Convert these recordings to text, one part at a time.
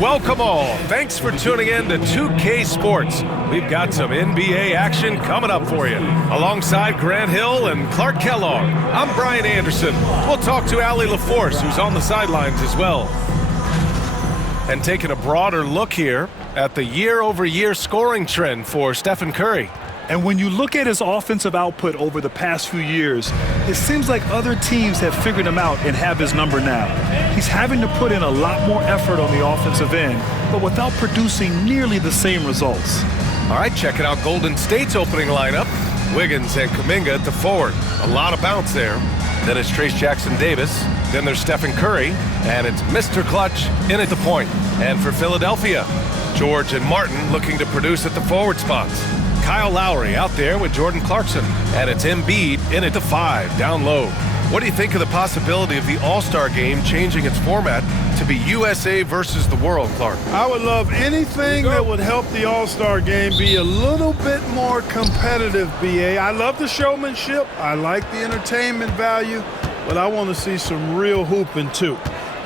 Welcome all. Thanks for tuning in to 2K Sports. We've got some NBA action coming up for you. Alongside Grant Hill and Clark Kellogg, I'm Brian Anderson. We'll talk to Allie LaForce, who's on the sidelines as well. And taking a broader look here at the year-over-year scoring trend for Stephen Curry. And when you look at his offensive output over the past few years, it seems like other teams have figured him out and have his number now. He's having to put in a lot more effort on the offensive end, but without producing nearly the same results. All right, checking out Golden State's opening lineup. Wiggins and Kuminga at the forward. A lot of bounce there. Then it's Trace Jackson-Davis. Then there's Stephen Curry. And it's Mr. Clutch in at the point. And for Philadelphia, George and Martin looking to produce at the forward spots. Kyle Lowry out there with Jordan Clarkson. And it's Embiid in at the 5, down low. What do you think of the possibility of the All-Star game changing its format to be USA versus the world, Clark? I would love anything that would help the All-Star game be a little bit more competitive, BA. I love the showmanship. I like the entertainment value, but I want to see some real hooping too.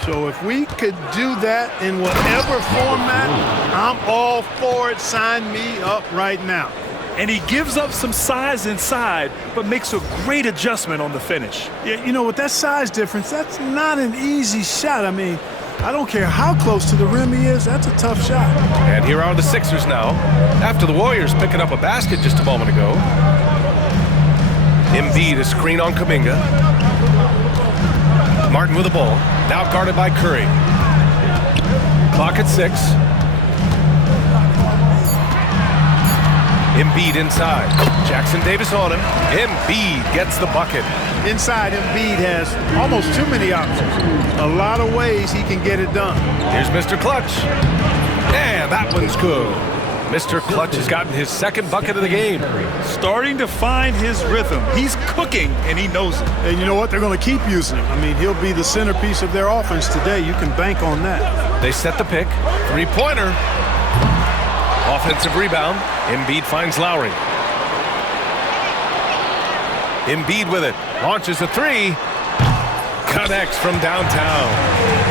So if we could do that in whatever format, I'm all for it. Sign me up right now. And he gives up some size inside, but makes a great adjustment on the finish. Yeah, you know, with that size difference, that's not an easy shot. I mean, I don't care how close to the rim he is, that's a tough shot. And here are the Sixers now, after the Warriors picking up a basket just a moment ago. Embiid, a screen on Kuminga. Martin with the ball, now guarded by Curry. Clock at 6. Embiid inside. Jackson-Davis on him. Embiid gets the bucket. Inside, Embiid has almost too many options. A lot of ways he can get it done. Here's Mr. Clutch. And that one's good. Mr. Clutch has gotten his second bucket of the game. Starting to find his rhythm. He's cooking, and he knows it. And you know what? They're going to keep using him. I mean, he'll be the centerpiece of their offense today. You can bank on that. They set the pick. Three-pointer. Offensive rebound. Embiid finds Lowry. Embiid with it. Launches a 3. Connects from downtown.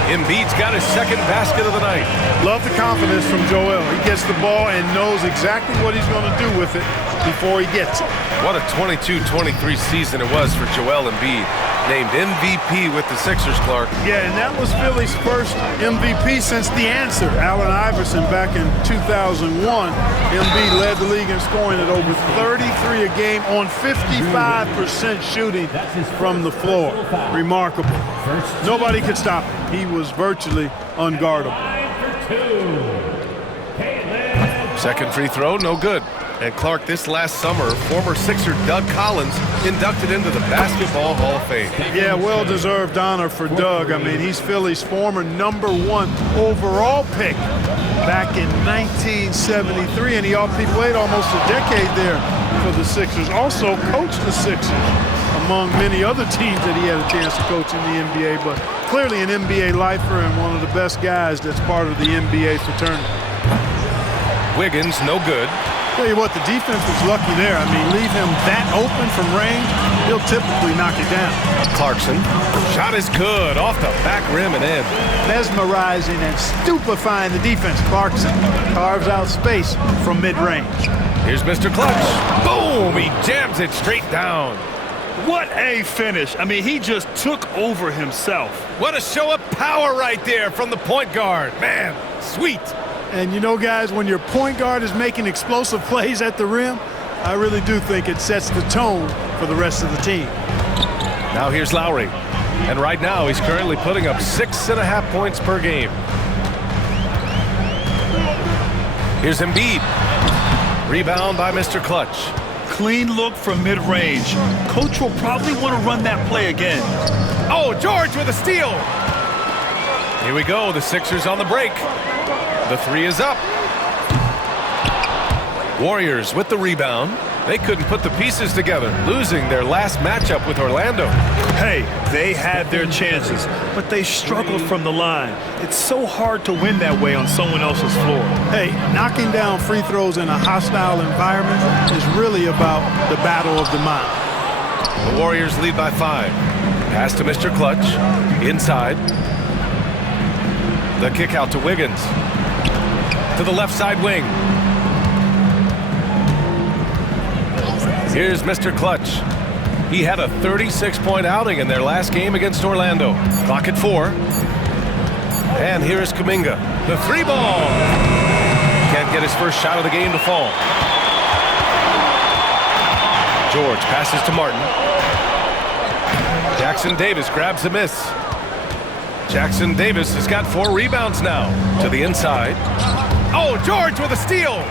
Embiid's got his second basket of the night. Love the confidence from Joel. He gets the ball and knows exactly what he's going to do with it before he gets it. What a 22-23 season it was for Joel Embiid. Named MVP with the Sixers, Clark. Yeah, and that was Philly's first MVP since the answer, Allen Iverson, back in 2001. Embiid led the league in scoring at over 33 a game on 55% shooting from the floor. Remarkable. Nobody could stop him. He was virtually unguardable. Second free throw, no good. And Clark, this last summer, former Sixer Doug Collins inducted into the Basketball Hall of Fame. Yeah, well-deserved honor for Doug. I mean, he's Philly's former #1 overall pick back in 1973, and he played almost a decade there for the Sixers. Also coached the Sixers, among many other teams that he had a chance to coach in the NBA, but clearly an NBA lifer and one of the best guys that's part of the NBA fraternity. Wiggins, no good. Tell you what, the defense was lucky there. I mean, leave him that open from range, he'll typically knock it down. Clarkson, shot is good, off the back rim and in. Mesmerizing and stupefying the defense. Clarkson carves out space from mid-range. Here's Mr. Clutch. Boom, he jams it straight down. What a finish. I mean, he just took over himself. What a show of power right there from the point guard. Man, sweet. And you know, guys, when your point guard is making explosive plays at the rim, I really do think it sets the tone for the rest of the team. Now here's Lowry. And right now he's currently putting up 6.5 points per game. Here's Embiid. Rebound by Mr. Clutch. Clean look from mid-range. Coach will probably want to run that play again. Oh, George with a steal. Here we go, the Sixers on the break. The 3 is up. Warriors with the rebound. They couldn't put the pieces together, losing their last matchup with Orlando. Hey, they had their chances, but they struggled from the line. It's so hard to win that way on someone else's floor. Hey, knocking down free throws in a hostile environment is really about the battle of the mind. The Warriors lead by 5. Pass to Mr. Clutch. Inside. The kick out to Wiggins. To the left side wing. Here's Mr. Clutch. He had a 36-point outing in their last game against Orlando. Clock at 4. And here is Kuminga. The 3-ball. Can't get his first shot of the game to fall. George passes to Martin. Jackson Davis grabs the miss. Jackson Davis has got 4 rebounds now. To the inside. Oh, George with a steal.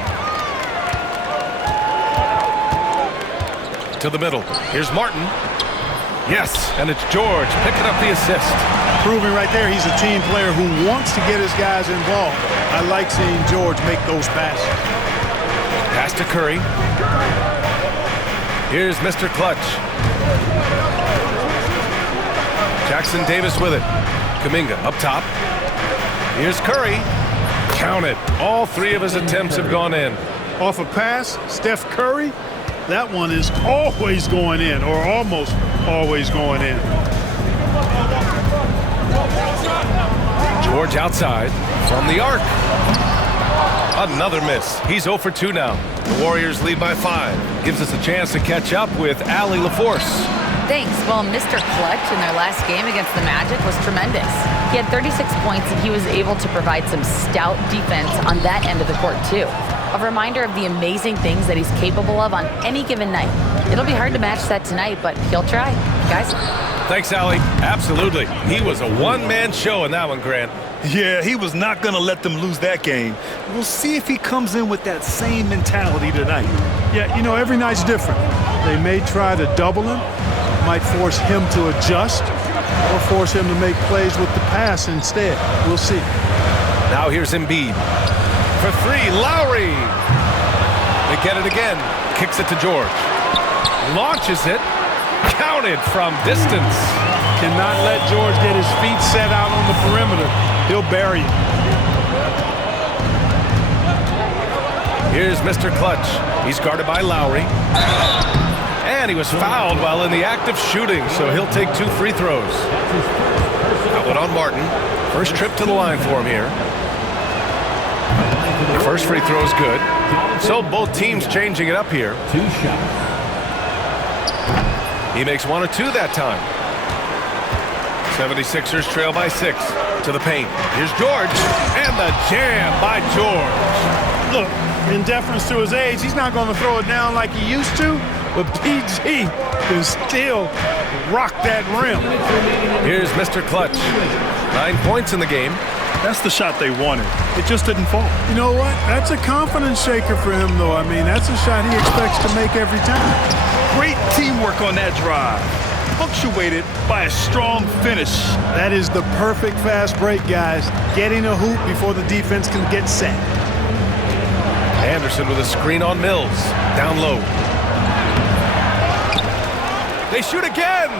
To the middle. Here's Martin. Yes, and it's George picking up the assist. Proving right there he's a team player who wants to get his guys involved. I like seeing George make those passes. Pass to Curry. Here's Mr. Clutch. Jackson Davis with it. Kuminga up top. Here's Curry. Count it. All 3 of his attempts have gone in. Off a pass, Steph Curry. That one is always going in, or almost always going in. George outside from the arc. Another miss. He's 0 for 2 now. The Warriors lead by 5. Gives us a chance to catch up with Allie LaForce. Thanks. Well, Mr. Clutch in their last game against the Magic was tremendous. He had 36 points, and he was able to provide some stout defense on that end of the court, too. A reminder of the amazing things that he's capable of on any given night. It'll be hard to match that tonight, but he'll try. Guys? Thanks, Allie. Absolutely. He was a one-man show in that one, Grant. Yeah, he was not going to let them lose that game. We'll see if he comes in with that same mentality tonight. Yeah, you know, every night's different. They may try to double him, might force him to adjust, or force him to make plays with the pass instead. We'll see. Now here's Embiid. For 3, Lowry. They get it again. Kicks it to George. Launches it. Counted from distance. Cannot let George get his feet set out on the perimeter. He'll bury it. Here's Mr. Clutch. He's guarded by Lowry. And he was fouled while in the act of shooting, so he'll take 2 free throws. That one on Martin. First trip to the line for him here. The first free throw is good. So both teams changing it up here. He makes 1 or 2 that time. 76ers trail by 6 to the paint. Here's George, and the jam by George. Look, in deference to his age, he's not going to throw it down like he used to, but PG can still rock that rim. Here's Mr. Clutch. 9 points in the game. That's the shot they wanted. It just didn't fall. You know what? That's a confidence shaker for him, though. I mean, that's a shot he expects to make every time. Great teamwork on that drive, punctuated by a strong finish. That is the perfect fast break, guys. Getting a hoop before the defense can get set. Anderson with a screen on Mills. Down low. They shoot again!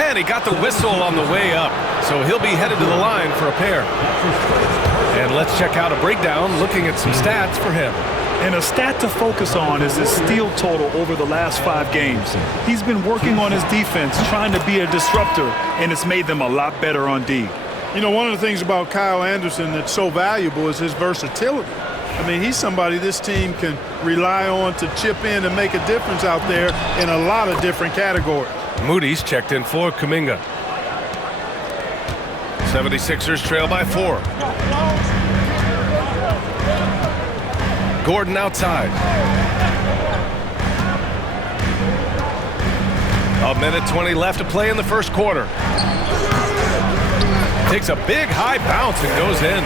And he got the whistle on the way up, so he'll be headed to the line for a pair. And let's check out a breakdown looking at some stats for him. And a stat to focus on is his steal total over the last 5 games. He's been working on his defense, trying to be a disruptor, and it's made them a lot better on D. You know, one of the things about Kyle Anderson that's so valuable is his versatility. I mean, he's somebody this team can rely on to chip in and make a difference out there in a lot of different categories. Moody's checked in for Kuminga. 76ers trail by 4. Gordon outside. 1:20 left to play in the first quarter. Takes a big high bounce and goes in.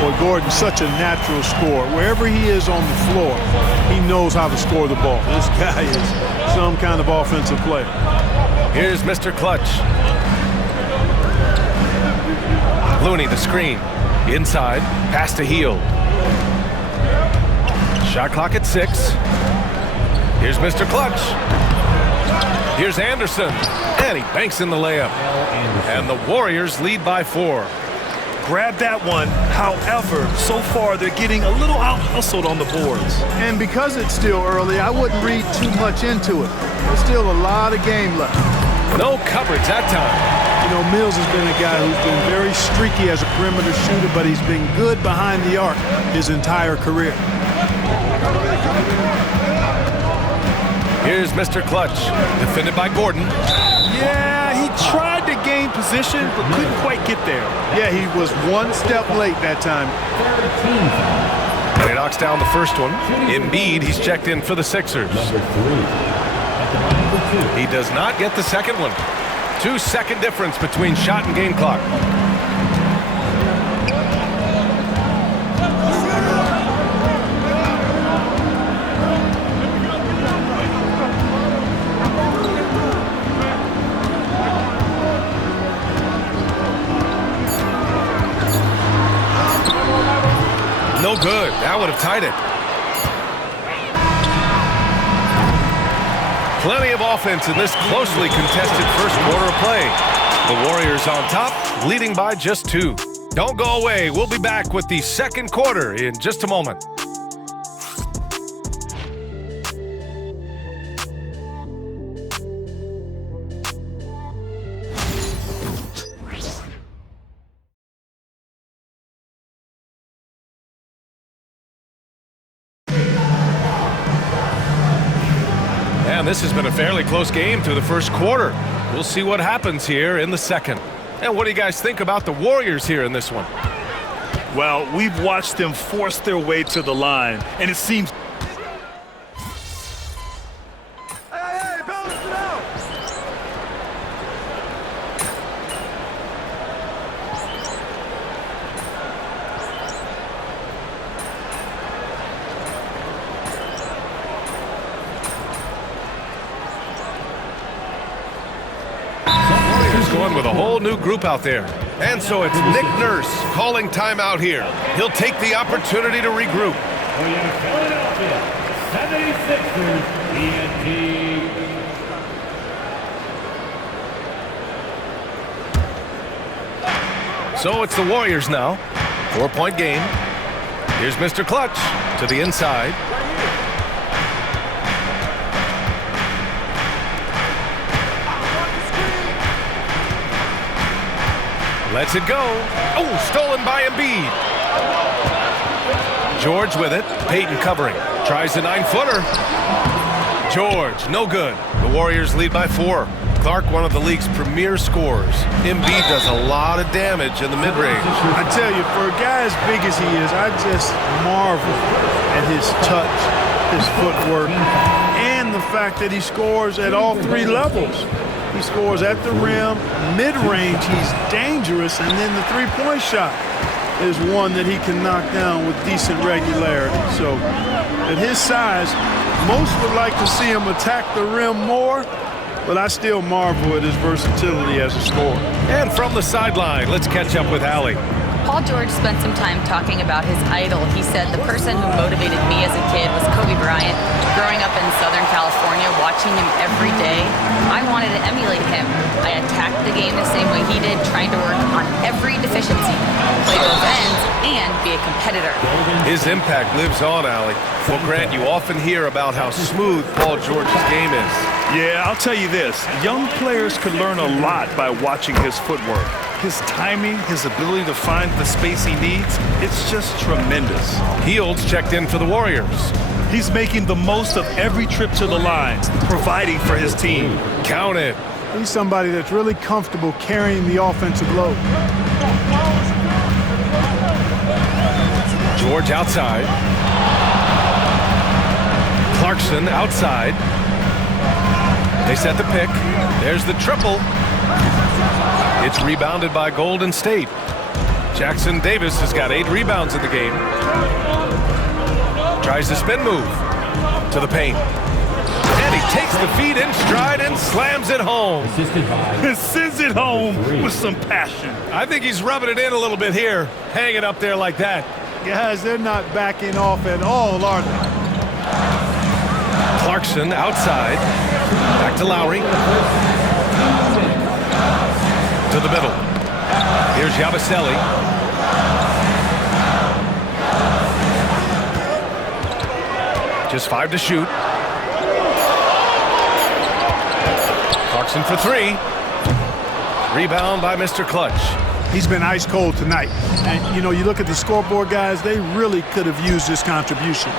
Boy, Gordon's such a natural scorer. Wherever he is on the floor, he knows how to score the ball. This guy is some kind of offensive player. Here's Mr. Clutch. Looney, the screen. Inside, pass to Hield. Shot clock at 6. Here's Mr. Clutch. Here's Anderson. And he banks in the layup. And the Warriors lead by 4. Grab that one. However, so far they're getting a little out-hustled on the boards. And because it's still early, I wouldn't read too much into it. There's still a lot of game left. No coverage that time. You know, Mills has been a guy who's been very streaky as a perimeter shooter, but he's been good behind the arc his entire career. Here's Mr. Clutch, defended by Gordon. Yeah, he tried to gain position, but couldn't quite get there. Yeah, he was one step late that time. And he knocks down the first one. Embiid, he's checked in for the Sixers. He does not get the second one. 2-second difference between shot and game clock. No good. That would have tied it. Plenty of offense in this closely contested first quarter of play. The Warriors on top, leading by just 2. Don't go away. We'll be back with the second quarter in just a moment. And this has been a fairly close game through the first quarter. We'll see what happens here in the second. And what do you guys think about the Warriors here in this one? Well, we've watched them force their way to the line, and it seems... Going with a whole new group out there. And so it's Nick Nurse calling timeout here. He'll take the opportunity to regroup. For your Philadelphia 76ers, ENT. So it's the Warriors now. 4-point game. Here's Mr. Clutch to the inside. Lets it go. Oh, stolen by Embiid. George with it. Payton covering. Tries the 9-footer. George, no good. The Warriors lead by 4. Clark, one of the league's premier scorers. Embiid does a lot of damage in the mid-range. I tell you, for a guy as big as he is, I just marvel at his touch, his footwork, and the fact that he scores at all 3 levels. He scores at the rim, mid-range, he's dangerous, and then the three-point shot is one that he can knock down with decent regularity. So at his size, most would like to see him attack the rim more, but I still marvel at his versatility as a scorer. And from the sideline, let's catch up with Allie. Paul George spent some time talking about his idol. He said, the person who motivated me as a kid was Kobe Bryant. Growing up in Southern California, watching him every day, I wanted to emulate him. I attacked the game the same way he did, trying to work on every deficiency, play both ends, and be a competitor. His impact lives on, Allie. Well, Grant, you often hear about how smooth Paul George's game is. Yeah, I'll tell you this. Young players could learn a lot by watching his footwork. His timing, his ability to find the space he needs, it's just tremendous. Heald's checked in for the Warriors. He's making the most of every trip to the line, providing for his team. Count it. He's somebody that's really comfortable carrying the offensive load. George outside. Clarkson outside. They set the pick. There's the triple. It's rebounded by Golden State. Jackson Davis has got 8 rebounds in the game. Tries the spin move to the paint. And he takes the feed in stride and slams it home. Sends it home with some passion. I think he's rubbing it in a little bit here. Hang it up there like that. Guys, they're not backing off at all, are they? Clarkson outside. Back to Lowry. To the middle. Here's Yabusele. Just 5 to shoot. Clarkson for 3. Rebound by Mr. Clutch. He's been ice cold tonight. And, you know, you look at the scoreboard, guys, they really could have used this contribution.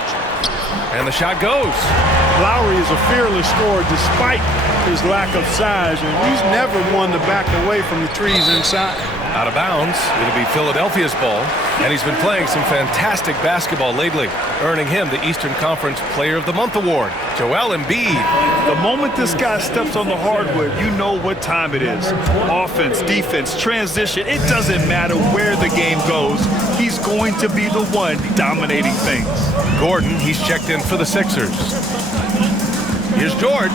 And the shot goes. Lowry is a fearless scorer despite his lack of size, and he's never one to back away from the trees inside. Out of bounds. It'll be Philadelphia's ball. And he's been playing some fantastic basketball lately, earning him the Eastern Conference Player of the Month award. Joel Embiid. The moment this guy steps on the hardwood, you know what time it is. Offense, defense, transition, it doesn't matter where the game goes. He's going to be the one dominating things. Gordon, he's checked in for the Sixers. Here's George.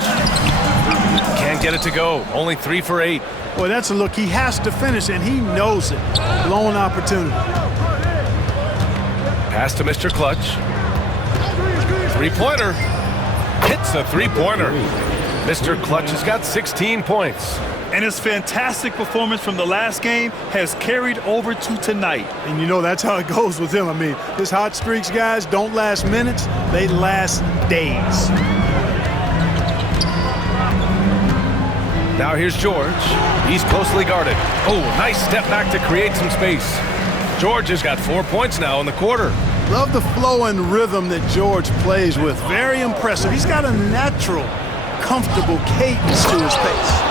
Can't get it to go. Only 3 for 8. Boy, that's a look he has to finish, and he knows it. Blown opportunity. Pass to Mr. Clutch. Three-pointer. Hits a three-pointer. Mr. Clutch has got 16 points. And his fantastic performance from the last game has carried over to tonight. And you know that's how it goes with him. I mean, his hot streaks, guys, don't last minutes. They last days. Now here's George. He's closely guarded. Oh, nice step back to create some space. George has got 4 points now in the quarter. Love the flow and rhythm that George plays with. Very impressive. He's got a natural, comfortable cadence to his pace.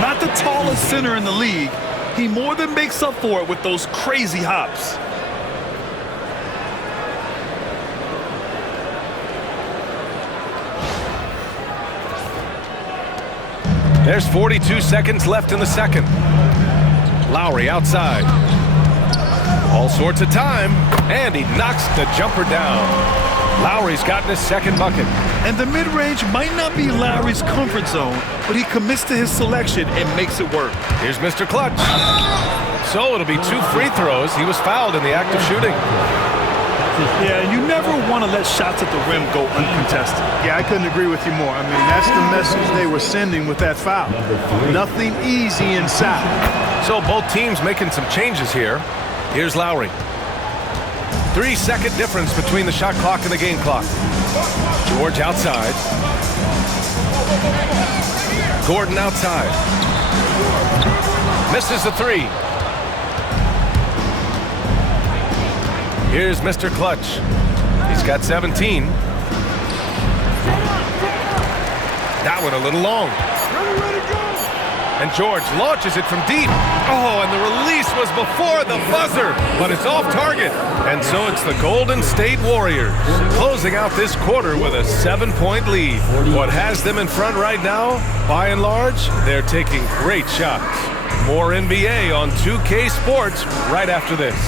Not the tallest center in the league, he more than makes up for it with those crazy hops. There's 42 seconds left in the second. Lowry outside. All sorts of time, and he knocks the jumper down. Lowry's gotten his second bucket. And the mid-range might not be Lowry's comfort zone, but he commits to his selection and makes it work. Here's Mr. Clutch. So it'll be 2 free throws. He was fouled in the act of shooting. Yeah, you never want to let shots at the rim go uncontested. Yeah, I couldn't agree with you more. I mean, that's the message they were sending with that foul. Nothing easy inside. So both teams making some changes here. Here's Lowry. 3-second difference between the shot clock and the game clock. George outside. Gordon outside. Misses the 3. Here's Mr. Clutch. He's got 17. That one a little long. And George launches it from deep. Oh, and the release was before the buzzer, but it's off target. And so it's the Golden State Warriors closing out this quarter with a 7-point lead. What has them in front right now, by and large, they're taking great shots. More NBA on 2K Sports right after this.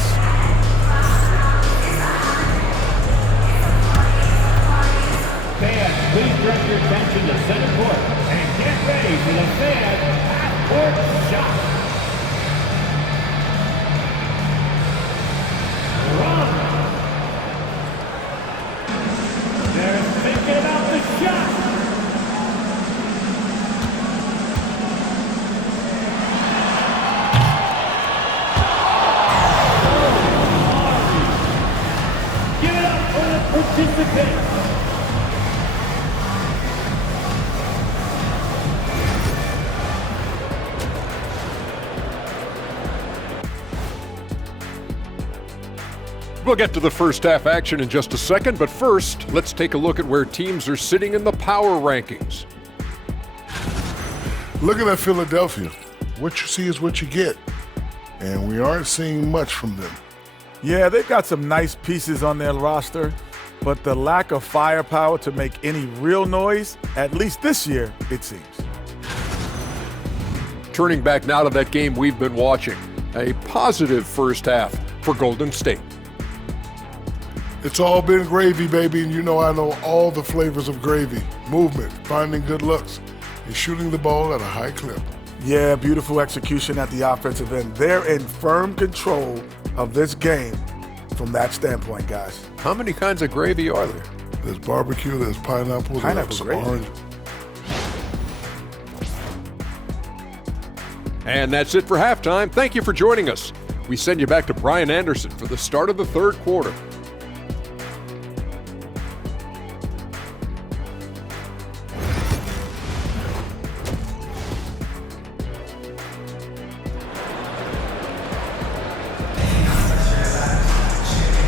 Fans, please direct your attention to center court and get ready for the fan half-court shot. They're thinking about the shot. Give it up for the participants. We'll get to the first half action in just a second, but first, let's take a look at where teams are sitting in the power rankings. Looking at Philadelphia, what you see is what you get, and we aren't seeing much from them. Yeah, they've got some nice pieces on their roster, but the lack of firepower to make any real noise, at least this year, it seems. Turning back now to that game we've been watching, a positive first half for Golden State. It's all been gravy, baby, and you know I know all the flavors of gravy. Movement, finding good looks, and shooting the ball at a high clip. Yeah, beautiful execution at the offensive end. They're in firm control of this game from that standpoint, guys. How many kinds of gravy are there? There's barbecue, there's pineapple, Pineapple's there's great. orange. And that's it for halftime. Thank you for joining us. We send you back to Brian Anderson for the start of the third quarter.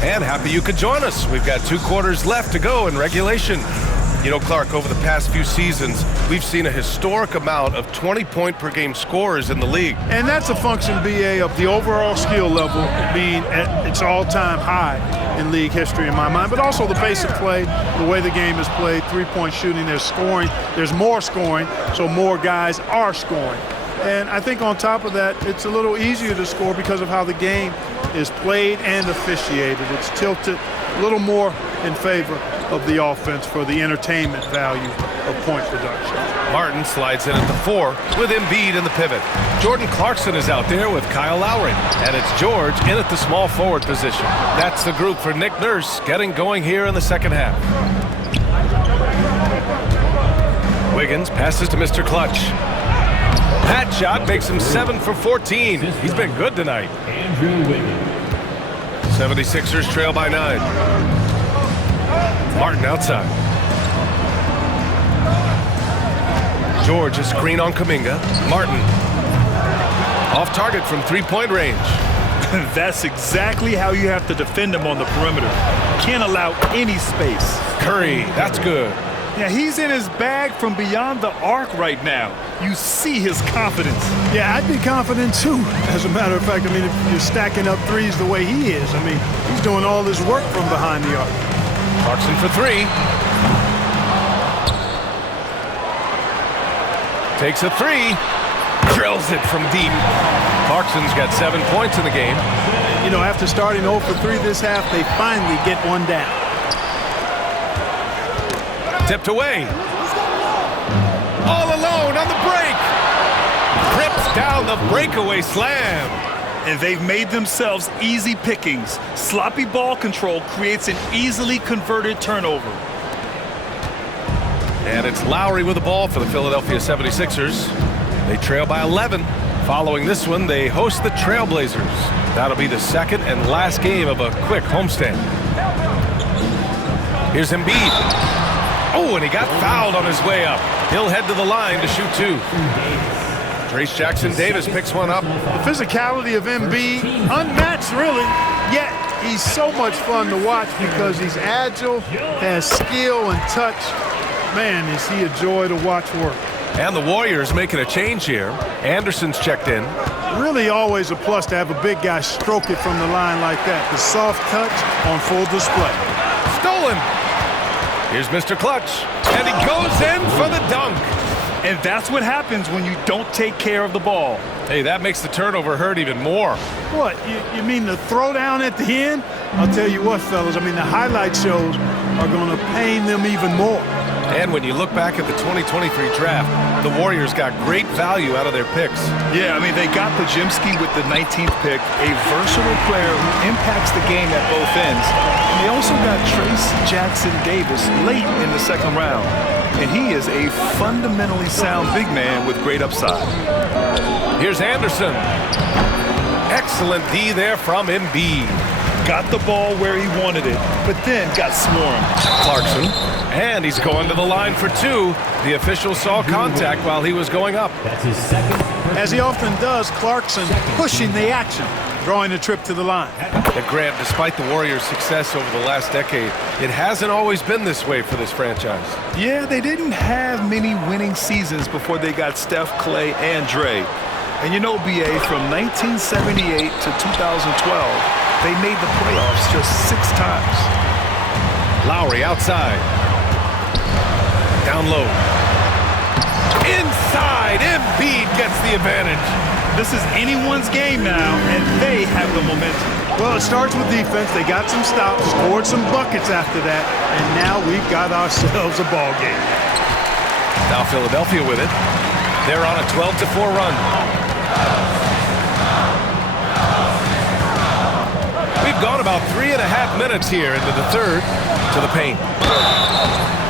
And happy you could join us. We've got 2 quarters left to go in regulation. You know, Clark, over the past few seasons, we've seen a historic amount of 20-point-per-game scorers in the league. And that's a function, BA, of the overall skill level being at its all-time high in league history in my mind, but also the pace of play, the way the game is played, three-point shooting, there's scoring, there's more scoring, so more guys are scoring. And I think on top of that, it's a little easier to score because of how the game is played and officiated. It's tilted a little more in favor of the offense for the entertainment value of point production. Martin slides in at the 4 with Embiid in the pivot. Jordan Clarkson is out there with Kyle Lowry. And it's George in at the small forward position. That's the group for Nick Nurse getting going here in the second half. Wiggins passes to Mr. Clutch. That shot makes him 7 for 14. He's been good tonight. Andrew Wiggins. 76ers trail by 9. Martin outside. George, a screen on Kuminga. Martin off target from three-point range. That's exactly how you have to defend him on the perimeter. Can't allow any space. Curry, that's good. Yeah, he's in his bag from beyond the arc right now. You see his confidence. Yeah, I'd be confident too. As a matter of fact, I mean, if you're stacking up threes the way he is, I mean, he's doing all this work from behind the arc. Clarkson for 3. Takes a 3. Drills it from deep. Clarkson's got 7 points in the game. You know, after starting 0 for 3 this half, they finally get one down. Tipped away. All alone on the break. Rips down the breakaway slam. And they've made themselves easy pickings. Sloppy ball control creates an easily converted turnover. And it's Lowry with the ball for the Philadelphia 76ers. They trail by 11. Following this one, they host the Trailblazers. That'll be the second and last game of a quick homestand. Here's Embiid. Oh, and he got fouled on his way up. He'll head to the line to shoot 2. Trace Jackson Davis picks one up. The physicality of Embiid, unmatched really, yet he's so much fun to watch because he's agile, has skill and touch. Man, is he a joy to watch work. And the Warriors making a change here. Anderson's checked in. Really always a plus to have a big guy stroke it from the line like that. The soft touch on full display. Stolen. Here's Mr. Clutch. And he goes in for the dunk. And that's what happens when you don't take care of the ball. Hey, that makes the turnover hurt even more. What, you mean the throwdown at the end? I'll tell you what, fellas, I mean, the highlight shows are going to pain them even more. And when you look back at the 2023 draft, the Warriors got great value out of their picks. Yeah, I mean, they got Pajimski with the 19th pick, a versatile player who impacts the game at both ends. And they also got Trace Jackson Davis late in the second round. And he is a fundamentally sound big man with great upside. Here's Anderson. Excellent D there from Embiid. Got the ball where he wanted it, but then got swarmed. Clarkson. And he's going to the line for 2. The official saw contact while he was going up. That's his second. As he often does, Clarkson pushing the action, drawing a trip to the line. And Grant, despite the Warriors' success over the last decade, it hasn't always been this way for this franchise. Yeah, they didn't have many winning seasons before they got Steph, Clay, and Dre. And you know, BA, from 1978 to 2012, they made the playoffs just 6 times. Lowry outside. Down low. Inside, Embiid gets the advantage. This is anyone's game now, and they have the momentum. Well, it starts with defense. They got some stops, scored some buckets after that, and now we've got ourselves a ball game. Now Philadelphia with it. They're on a 12-4 run. We've gone about 3.5 minutes here into the third. To the paint.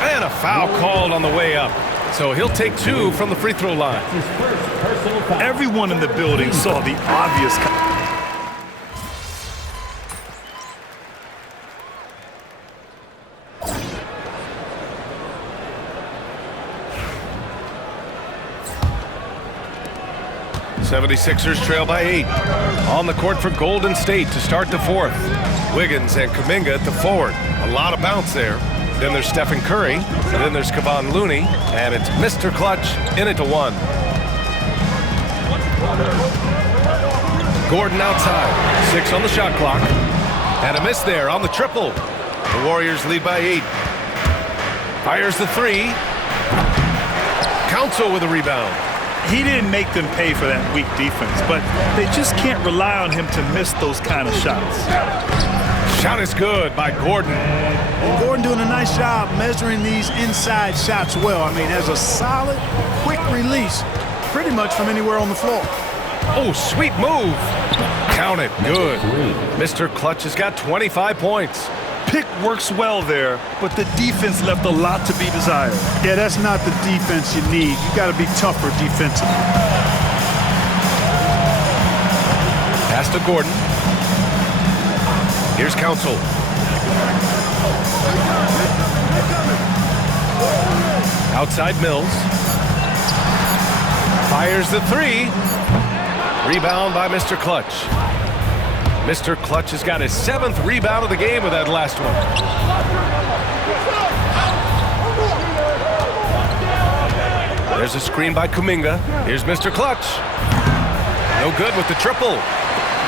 And a foul called on the way up. So he'll take 2 from the free throw line. His first personal foul. Everyone in the building saw the obvious. '76ers trail by 8. On the court for Golden State to start the fourth. Wiggins and Kuminga at the forward. A lot of bounce there. Then there's Stephen Curry. And then there's Kevon Looney. And it's Mr. Clutch in it to 1. Gordon outside. 6 on the shot clock. And a miss there on the triple. The Warriors lead by 8. Fires the 3. Council with a rebound. He didn't make them pay for that weak defense, but they just can't rely on him to miss those kind of shots. Shot is good by Gordon. And Gordon doing a nice job measuring these inside shots well. I mean, has a solid, quick release pretty much from anywhere on the floor. Oh, sweet move. Count it. Good. Mr. Clutch has got 25 points. Pick works well there, but the defense left a lot to be desired. Yeah, that's not the defense you need. You got to be tougher defensively. Pass to Gordon. Here's Council. Outside Mills. Fires the 3. Rebound by Mr. Clutch. Mr. Clutch has got his 7th rebound of the game with that last one. There's a screen by Kuminga. Here's Mr. Clutch. No good with the triple.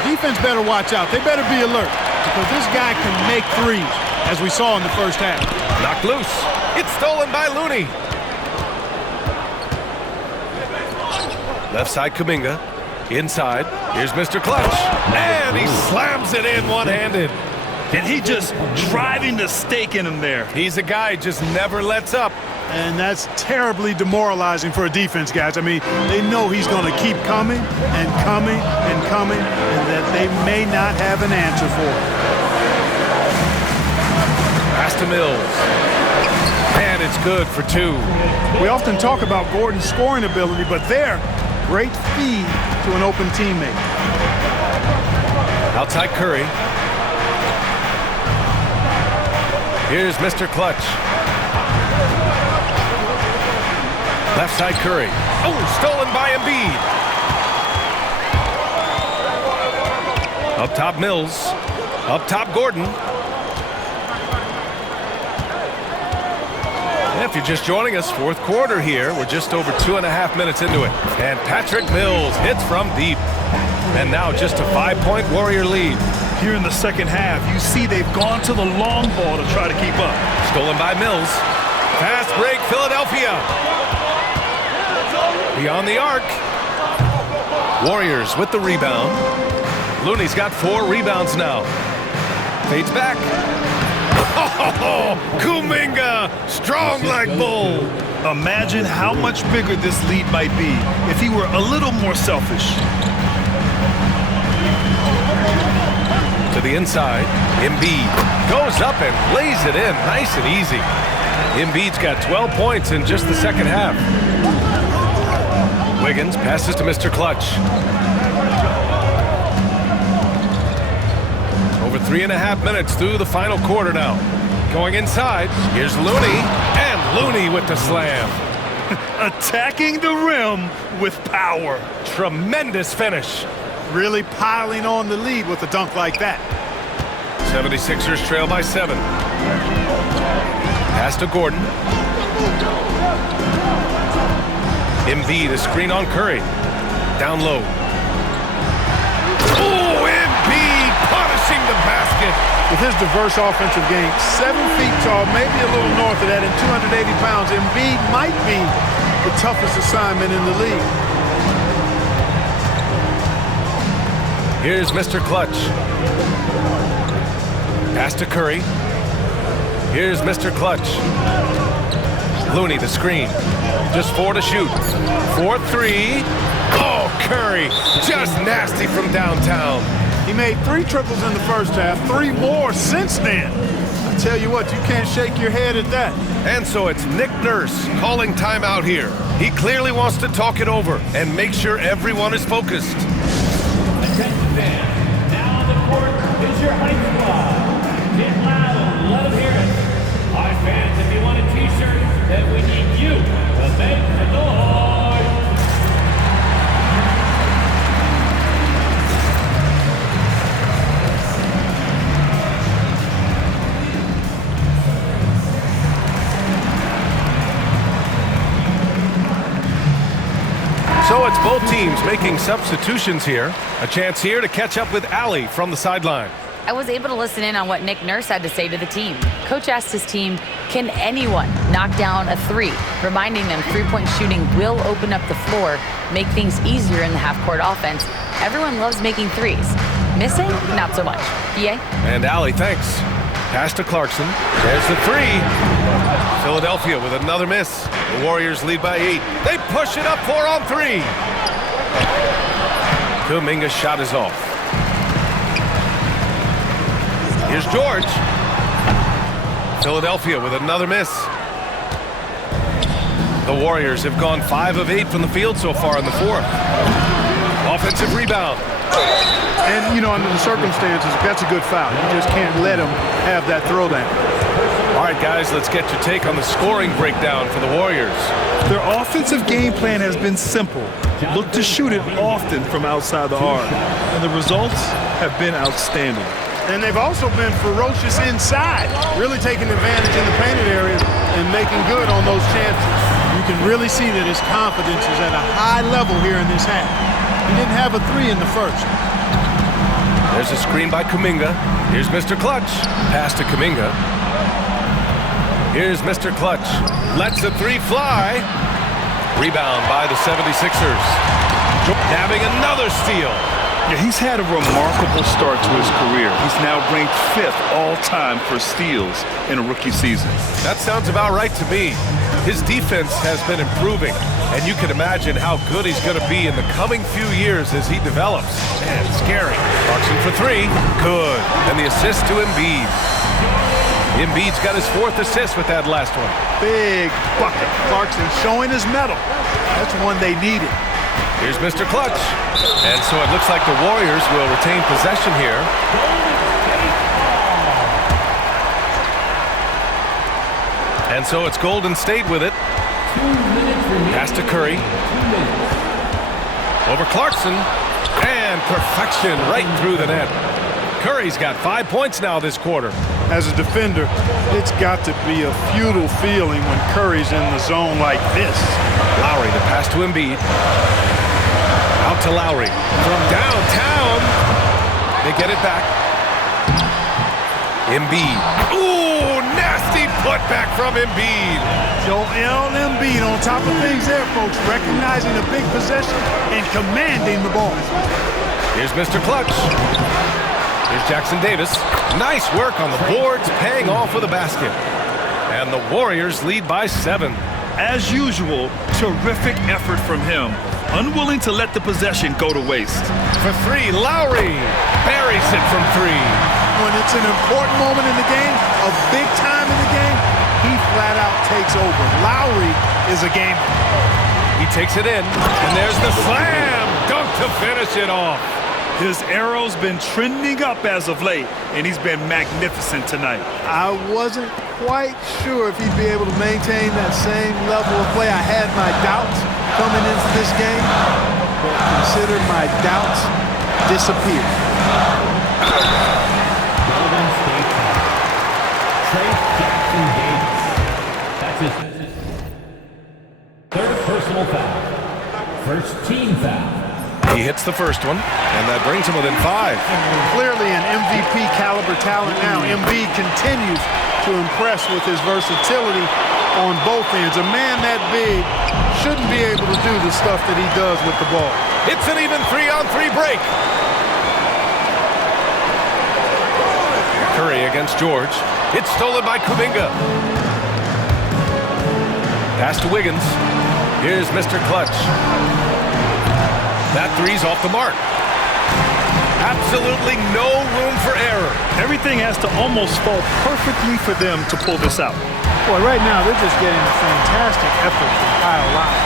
Defense better watch out. They better be alert because this guy can make threes, as we saw in the first half. Knocked loose. It's stolen by Looney. Left side Kuminga. Inside. Here's Mr. Clutch. And he slams it in one-handed. And he just driving the stake in him there. He's a guy who just never lets up. And that's terribly demoralizing for a defense, guys. I mean, they know he's going to keep coming and coming and coming, and that they may not have an answer for it. Pass to Mills. And it's good for 2. We often talk about Gordon's scoring ability, but there, great feed to an open teammate. Outside Curry. Here's Mr. Clutch. Left side Curry. Oh, stolen by Embiid. Up top Mills. Up top Gordon. If you're just joining us, fourth quarter here. We're just over 2.5 minutes into it. And Patrick Mills hits from deep. And now just a 5-point Warrior lead. Here in the second half, you see they've gone to the long ball to try to keep up. Stolen by Mills. Fast break, Philadelphia. Beyond the arc. Warriors with the rebound. Looney's got 4 rebounds now. Fades back. Oh, Kuminga, strong like bull. Imagine how much bigger this lead might be if he were a little more selfish. To the inside, Embiid goes up and lays it in nice and easy. Embiid's got 12 points in just the second half. Wiggins passes to Mr. Clutch. Over 3.5 minutes through the final quarter now. Going inside, here's Looney, and Looney with the slam. Attacking the rim with power. Tremendous finish. Really piling on the lead with a dunk like that. 76ers trail by 7. Pass to Gordon. Embiid, a screen on Curry. Down low. Oh, Embiid punishing the basket. With his diverse offensive game, 7 feet tall, maybe a little north of that, and 280 pounds, Embiid might be the toughest assignment in the league. Here's Mr. Clutch. Pass to Curry. Here's Mr. Clutch. Looney, the screen. Just 4 to shoot. 4-3. Oh, Curry, just nasty from downtown. He made 3 triples in the first half, 3 more since then. tell you what, you can't shake your head at that. And so it's Nick Nurse calling timeout here. He clearly wants to talk it over and make sure everyone is focused. Attention fans, now on the court is your hype squad. Get loud and let them hear it. All right, fans, if you want a t-shirt, then we need you to make the noise. So it's both teams making substitutions here. A chance here to catch up with Allie from the sideline. I was able to listen in on what Nick Nurse had to say to the team. Coach asked his team, can anyone knock down a three? Reminding them three-point shooting will open up the floor, make things easier in the half-court offense. Everyone loves making threes. Missing? Not so much. PA? And Allie, thanks. Pass to Clarkson. There's the three. Philadelphia with another miss. The Warriors lead by 8. They push it up 4 on 3. Kuminga's shot is off. Here's George. Philadelphia with another miss. The Warriors have gone 5 of 8 from the field so far in the fourth. Offensive rebound. And, you know, under the circumstances, that's a good foul. You just can't let him have that throwdown. All right, guys, let's get your take on the scoring breakdown for the Warriors. Their offensive game plan has been simple. Look to shoot it often from outside the arc. And the results have been outstanding. And they've also been ferocious inside, really taking advantage in the painted area and making good on those chances. You can really see that his confidence is at a high level here in this half. He didn't have a three in the first. There's a screen by Kuminga. Here's Mr. Clutch. Pass to Kuminga. Here's Mr. Clutch. Lets the three fly. Rebound by the 76ers. Nabbing another steal. Yeah, he's had a remarkable start to his career. He's now ranked 5th all-time for steals in a rookie season. That sounds about right to me. His defense has been improving, and you can imagine how good he's going to be in the coming few years as he develops. Man, scary. Clarkson for 3. Good. And the assist to Embiid. Embiid's got his 4th assist with that last one. Big bucket. Clarkson showing his mettle. That's one they needed. Here's Mr. Clutch. And so it looks like the Warriors will retain possession here. And so it's Golden State with it. Pass to Curry. Over Clarkson. And perfection right through the net. Curry's got 5 points now this quarter. As a defender, it's got to be a futile feeling when Curry's in the zone like this. Lowry, the pass to Embiid. Out to Lowry. From downtown. They get it back. Embiid. Ooh, nasty putback from Embiid. Joel Embiid on top of things there, folks. Recognizing a big possession and commanding the ball. Here's Mr. Clutch. Here's Jackson Davis. Nice work on the boards, paying off with a basket. And the Warriors lead by 7. As usual, terrific effort from him. Unwilling to let the possession go to waste. For 3, Lowry buries it from 3. When it's an important moment in the game, a big time in the game, he flat out takes over. Lowry is a gamer. He takes it in, and there's the slam dunk to finish it off. His arrow's been trending up as of late, and he's been magnificent tonight. I wasn't quite sure if he'd be able to maintain that same level of play. I had my doubts coming into this game, but consider my doubts disappear. Golden State foul. Trace Jackson Davis. That's his 3rd personal foul. 1st team foul. He hits the first one, and that brings him within 5. Clearly an MVP caliber talent now. Embiid continues to impress with his versatility on both ends. A man that big shouldn't be able to do the stuff that he does with the ball. It's an even 3-on-3 break. Curry against George. It's stolen by Kuminga. Pass to Wiggins. Here's Mr. Clutch. That three's off the mark. Absolutely no room for error. Everything has to almost fall perfectly for them to pull this out. Boy, right now they're just getting a fantastic effort from Kyle Lowry.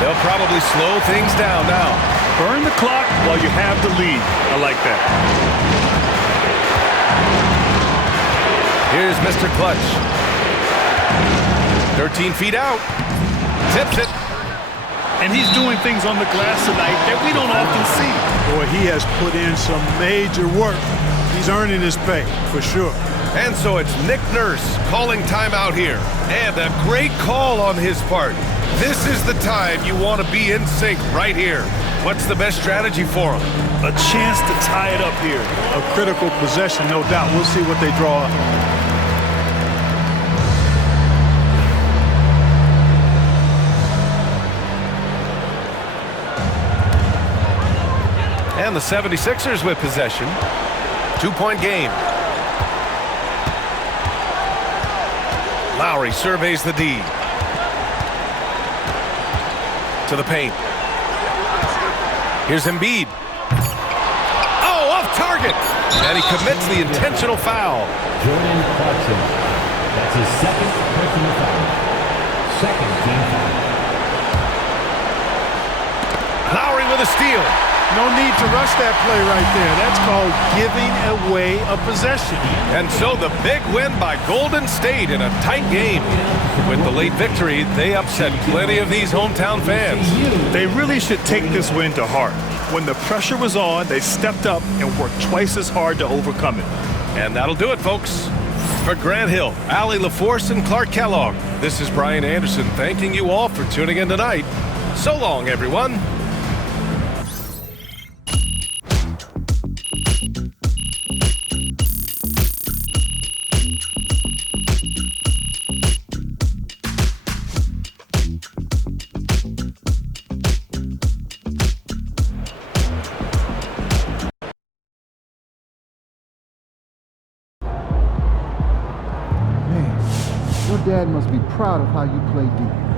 They'll probably slow things down now. Burn the clock while you have the lead. I like that. Here's Mr. Clutch. 13 feet out. Tips it. And he's doing things on the glass tonight that we don't often see. Boy, he has put in some major work. He's earning his pay, for sure. And so it's Nick Nurse calling timeout here. And a great call on his part. This is the time you want to be in sync right here. What's the best strategy for him? A chance to tie it up here. A critical possession, no doubt. We'll see what they draw up. And the 76ers with possession. 2-point game. Lowry surveys the D. To the paint. Here's Embiid. Oh, off target! And he commits the intentional foul. Jordan Clarkson. That's his second personal foul. Second team foul. Lowry with a steal. No need to rush that play right there. That's called giving away a possession. And so the big win by Golden State in a tight game. With the late victory, they upset plenty of these hometown fans. They really should take this win to heart. When the pressure was on, they stepped up and worked twice as hard to overcome it. And that'll do it, folks. For Grant Hill, Allie LaForce, and Clark Kellogg, this is Brian Anderson thanking you all for tuning in tonight. So long, everyone. Your dad must be proud of how you played defense.